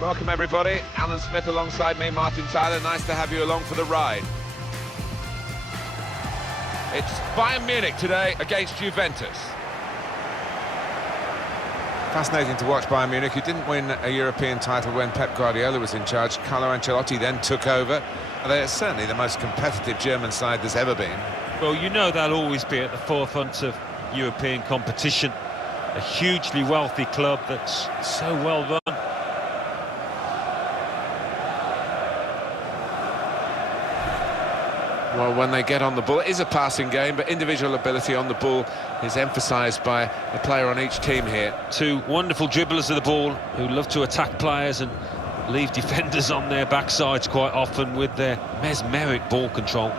Welcome everybody, Alan Smith alongside me, Martin Tyler. Nice to have you along for the ride. It's Bayern Munich today against Juventus. Fascinating to watch Bayern Munich, who didn't win a European title when Pep Guardiola was in charge. Carlo Ancelotti then took over. They're certainly the most competitive German side there's ever been. Well, you know they'll always be at the forefront of European competition. A hugely wealthy club that's so well run. Well, when they get on the ball, it is a passing game, but individual ability on the ball is emphasised by a player on each team here. Two wonderful dribblers of the ball who love to attack players and leave defenders on their backsides quite often with their mesmeric ball control.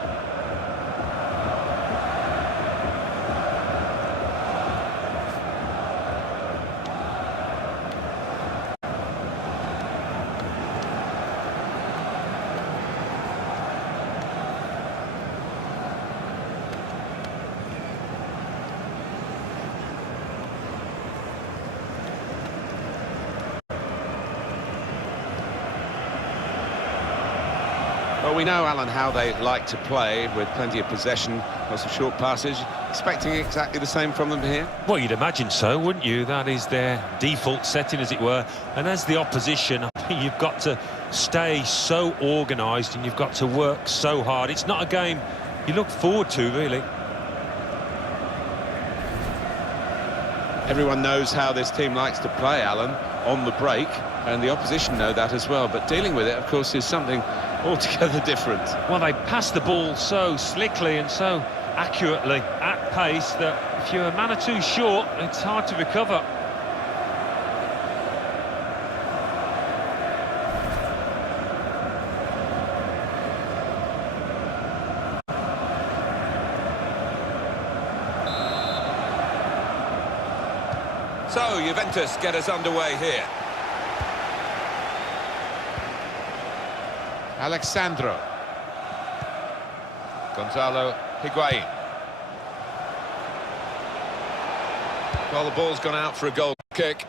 Well, we know, Alan, how they like to play, with plenty of possession, lots of short passes. Expecting exactly the same from them here? Well, you'd imagine so, wouldn't you? That is their default setting, as it were. And as the opposition, I think you've got to stay so organised and you've got to work so hard. It's not a game you look forward to, really. Everyone knows how this team likes to play, Alan, on the break, and the opposition know that as well. But dealing with it, of course, is something altogether different. Well, they pass the ball so slickly and so accurately at pace that if you're a man or two short, it's hard to recover. So, Juventus get us underway here. Alexandro. Gonzalo Higuain. Well, the ball's gone out for a goal kick.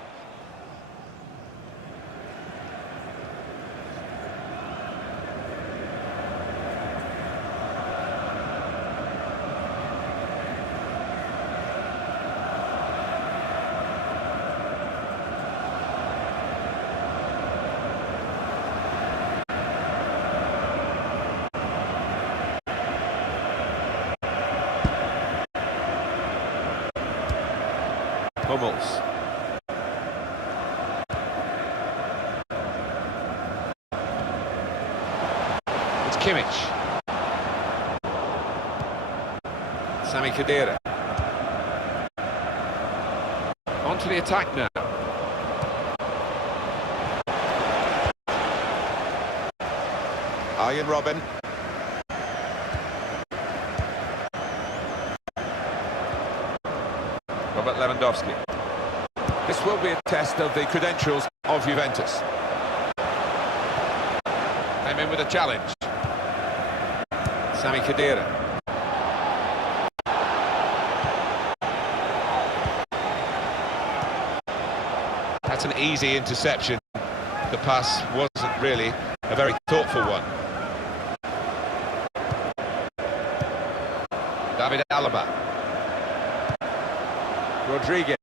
Hummels. It's Kimmich. Sami Khedira. On to the attack now. Arjen Robben. Robert Lewandowski. This will be a test of the credentials of Juventus. Came in with a challenge. Sami Khedira. That's an easy interception. The pass wasn't really a very thoughtful one. David Alaba. Rodriguez.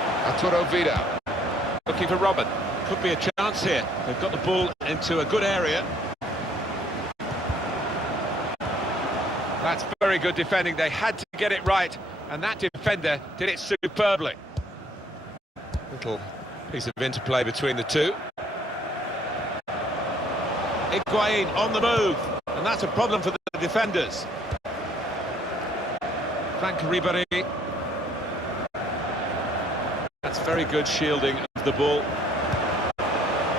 Arturo Vidal. Looking for Robben. Could be a chance here. They've got the ball into a good area. That's very good defending. They had to get it right, and that defender did it superbly. Little piece of interplay between the two. Higuain on the move, and that's a problem for the defenders. Frank Ribéry. That's very good shielding of the ball.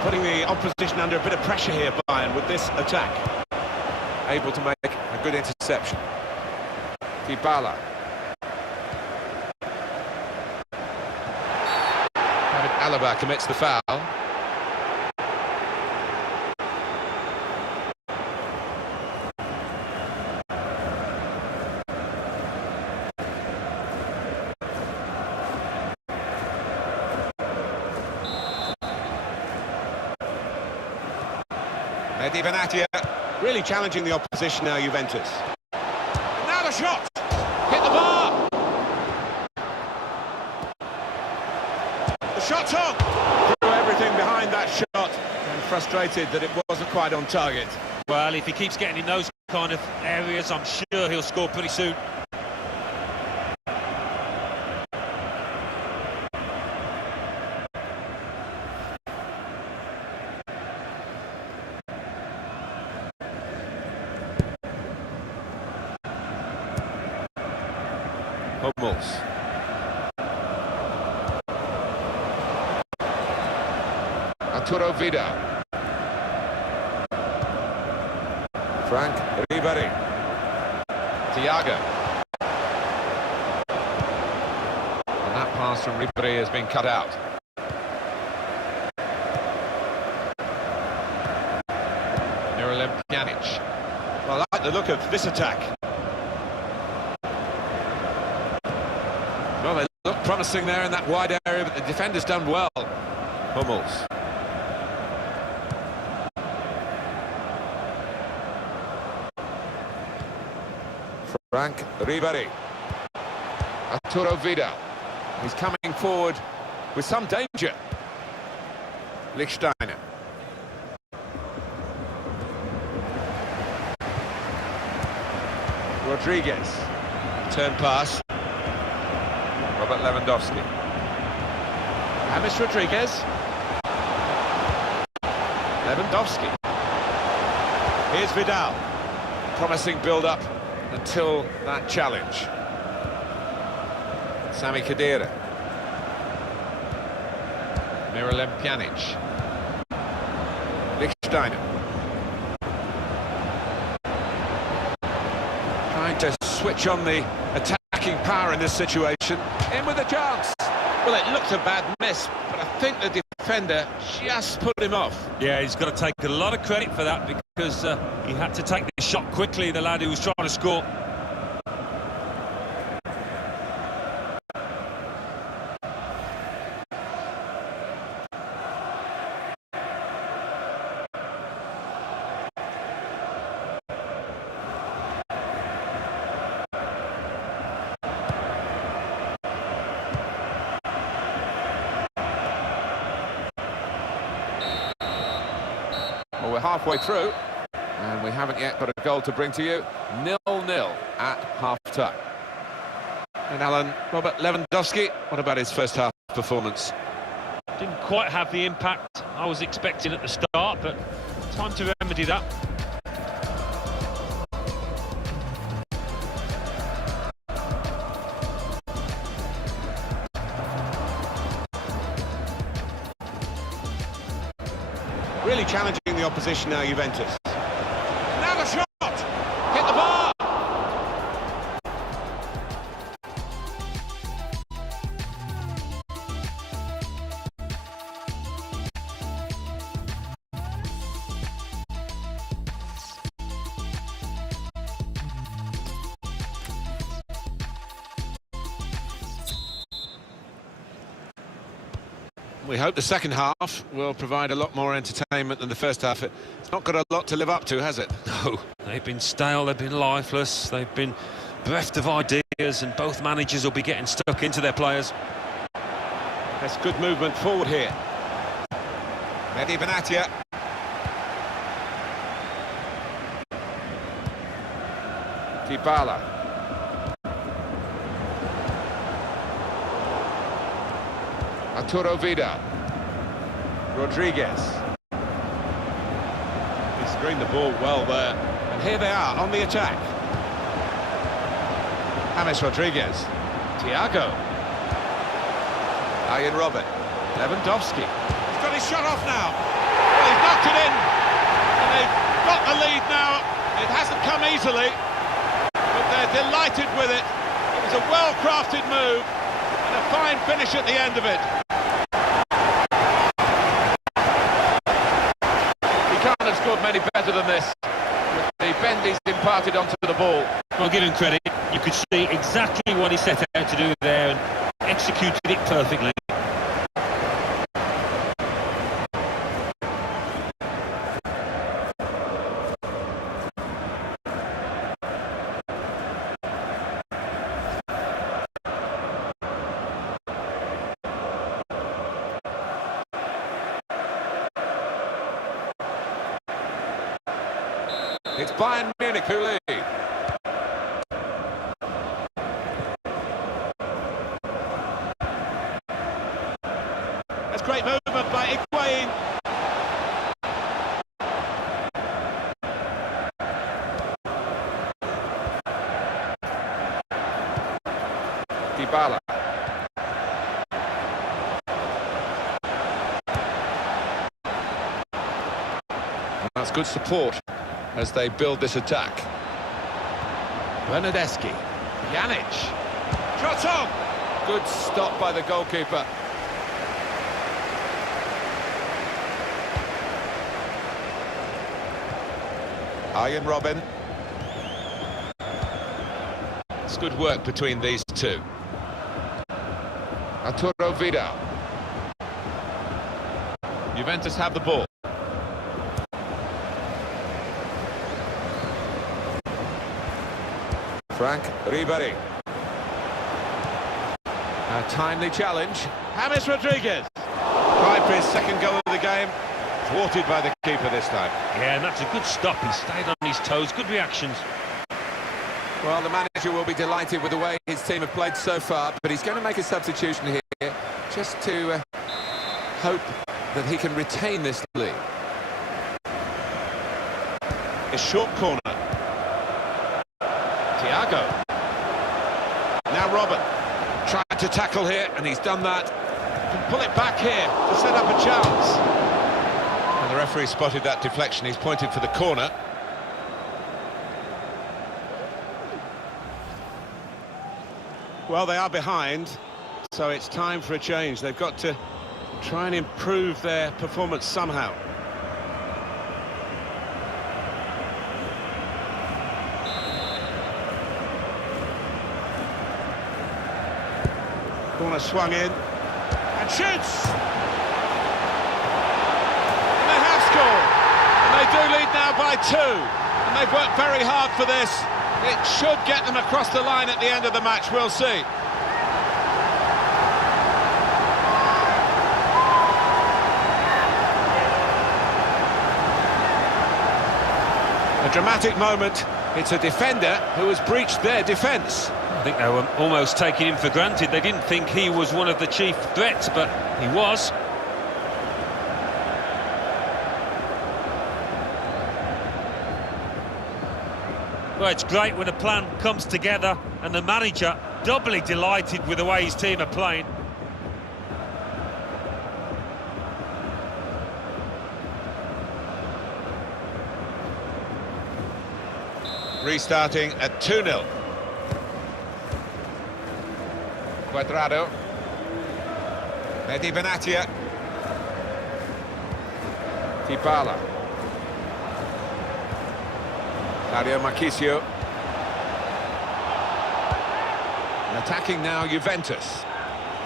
Putting the opposition under a bit of pressure here, Bayern, with this attack. Able to make a good interception. Dybala. David Alaba commits the foul. Really challenging the opposition now, Juventus. Now the shot! Hit the bar! The shot's on! Threw everything behind that shot, and frustrated that it wasn't quite on target. Well, if he keeps getting in those kind of areas, I'm sure he'll score pretty soon. Hummels. Arturo Vidal. Frank Ribéry. Thiago. And that pass from Ribéry has been cut out. Pjanic. Well, I like the look of this attack. Well, they look promising there in that wide area, but the defender's done well. Hummels. Frank Ribéry. Arturo Vidal. He's coming forward with some danger. Lichtsteiner. Rodriguez. Turn pass. Robert Lewandowski. James Rodriguez. Lewandowski. Here's Vidal. Promising build-up until that challenge. Sami Khedira. Miralem Pjanic. Lichtsteiner. Trying to switch on the attacking power in this situation. In with a chance. Well, it looked a bad miss, but I think the defender just put him off. Yeah, he's got to take a lot of credit for that because he had to take the shot quickly, the lad who was trying to score. Well, we're halfway through, and we haven't yet got a goal to bring to you. 0-0 at half-time. And Alan, Robert Lewandowski, what about his first-half performance? Didn't quite have the impact I was expecting at the start, but time to remedy that. Really challenging the opposition now, Juventus. Now the shot! Hit the bar! We hope the second half will provide a lot more entertainment than the first half. It's not got a lot to live up to, has it? No, they've been stale, they've been lifeless, they've been bereft of ideas, and both managers will be getting stuck into their players. That's good movement forward here. Mehdi Benatia. Dybala. Arturo Vidal. Rodriguez. He screened the ball well there. And here they are on the attack. James Rodriguez. Thiago. Arjen Robben. Lewandowski. He's got his shot off now. Well, he's knocked it in. And they've got the lead now. It hasn't come easily. But they're delighted with it. It was a well-crafted move. And a fine finish at the end of it. Can't have scored many better than this. With the bend he's imparted onto the ball. I'll give him credit. You could see exactly what he set out to do there and executed it perfectly. It's Bayern Munich who lead. That's great movement by Quem. Dybala. That's good support as they build this attack. Bernardeschi. Pjanic. Shot on! Good stop by the goalkeeper. Ian Robin. It's good work between these two. Arturo Vidal. Juventus have the ball. Frank Ribéry. A timely challenge. James Rodriguez. Tried for his second goal of the game. Thwarted by the keeper this time. Yeah, and that's a good stop. He stayed on his toes. Good reactions. Well, the manager will be delighted with the way his team have played so far, but he's going to make a substitution here just to hope that he can retain this lead. A short corner. Thiago. Now Robin. Tried to tackle here, and he's done that. Can pull it back here to set up a chance. And the referee spotted that deflection. He's pointed for the corner. Well, they are behind, so it's time for a change. They've got to try and improve their performance somehow. Corner swung in, and shoots! And they have scored, and they do lead now by 2. And they've worked very hard for this. It should get them across the line at the end of the match, we'll see. A dramatic moment. It's a defender who has breached their defence. I think they were almost taking him for granted. They didn't think he was one of the chief threats, but he was. Well, it's great when a plan comes together and the manager doubly delighted with the way his team are playing. Restarting at 2-0. Cuadrado. Mehdi Benatia. Dybala. Dario Marchisio. And attacking now Juventus.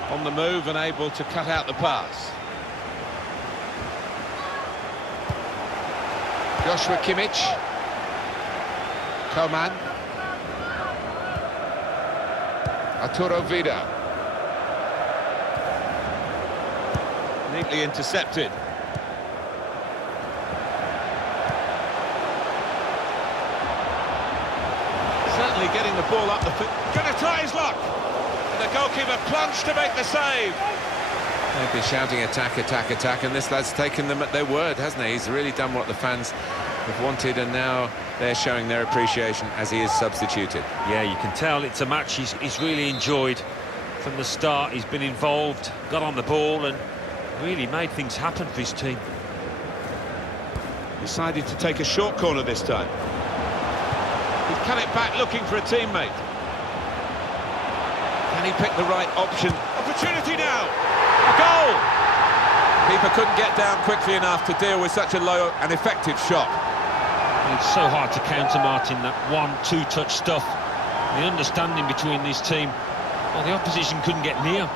On the move and able to cut out the pass. Joshua Kimmich. Coman. Arturo Vidal. Neatly intercepted. Certainly getting the ball up the field. Going to try his luck. And the goalkeeper plunged to make the save. They've been shouting attack, attack, attack, and this lad's taken them at their word, hasn't he? He's really done what the fans have wanted, and now they're showing their appreciation as he is substituted. Yeah, you can tell it's a match he's really enjoyed from the start. He's been involved, got on the ball, and really made things happen for his team. Decided to take a short corner this time. He's cut it back looking for a teammate. Can he pick the right option? Opportunity now! A goal! Keeper couldn't get down quickly enough to deal with such a low and effective shot. It's so hard to counter, Martin, that 1-2 touch stuff. The understanding between this team, well, the opposition couldn't get near.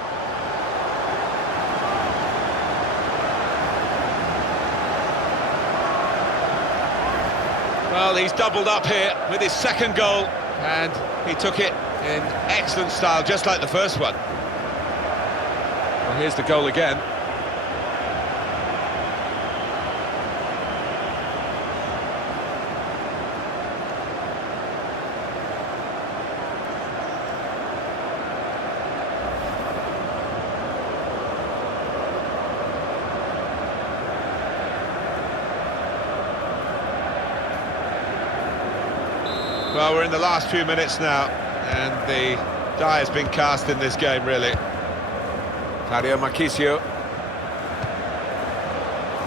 Well, he's doubled up here with his second goal, and he took it in excellent style, just like the first one. Well, here's the goal again. Well, we're in the last few minutes now, and the die has been cast in this game, really. Claudio Marchisio.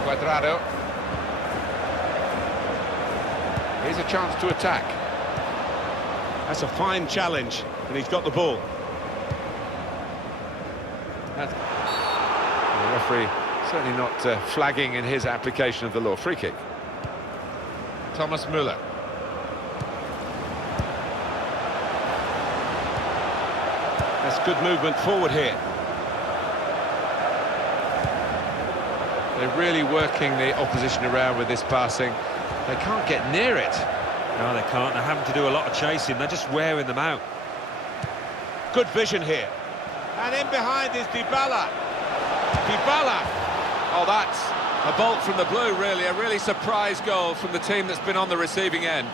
Cuadrado. Here's a chance to attack. That's a fine challenge, and he's got the ball. The referee certainly not flagging in his application of the law. Free kick. Thomas Müller. That's good movement forward here. They're really working the opposition around with this passing. They can't get near it. No, they can't. They're having to do a lot of chasing. They're just wearing them out. Good vision here. And in behind is Dybala. Dybala. Oh, that's a bolt from the blue, really. A really surprise goal from the team that's been on the receiving end.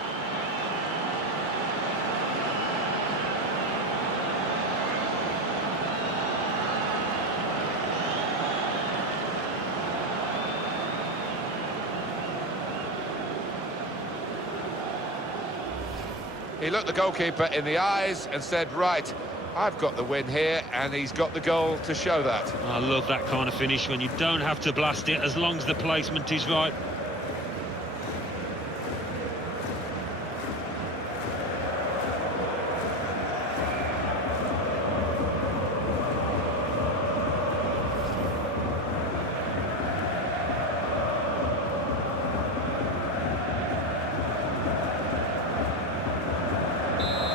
He looked the goalkeeper in the eyes and said, right, I've got the win here, and he's got the goal to show that. I love that kind of finish when you don't have to blast it as long as the placement is right.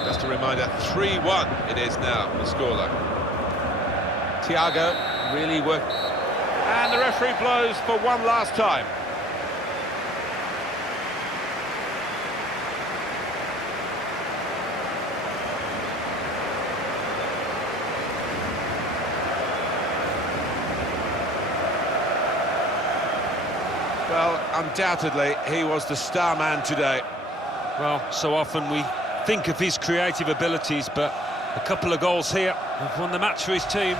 Just a reminder, 3-1 it is now, the scoreline. Thiago really worked. And the referee blows for one last time. Well, undoubtedly, he was the star man today. Well, so often we think of his creative abilities, but a couple of goals here have won the match for his team.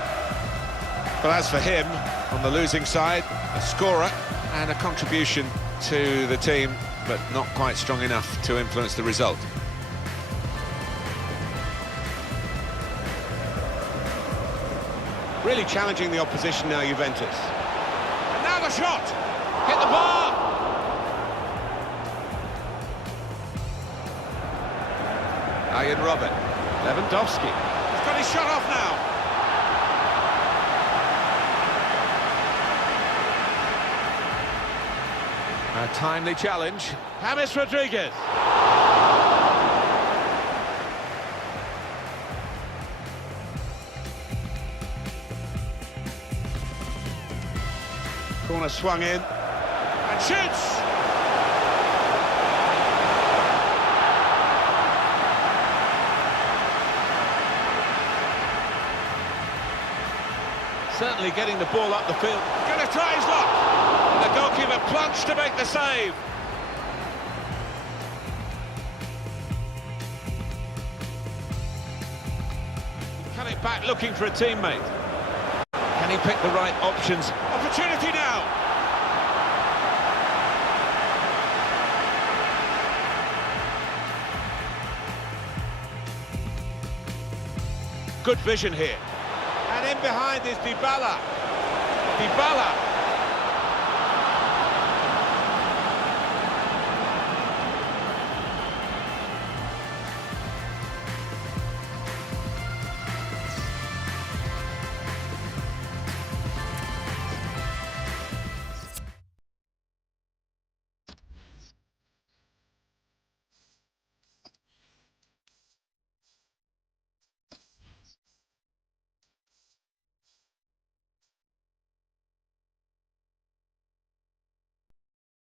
But as for him, on the losing side, a scorer and a contribution to the team, but not quite strong enough to influence the result. Really challenging the opposition now, Juventus. And now the shot! Hit the bar! Ian Robert. Lewandowski. He's got his shot off now. A timely challenge. James Rodriguez. Corner swung in. And shoots! Certainly getting the ball up the field. Going to try his luck. And the goalkeeper plunged to make the save. Cut it back looking for a teammate. Can he pick the right options? Opportunity now. Good vision here. And in behind is Dybala. Dybala.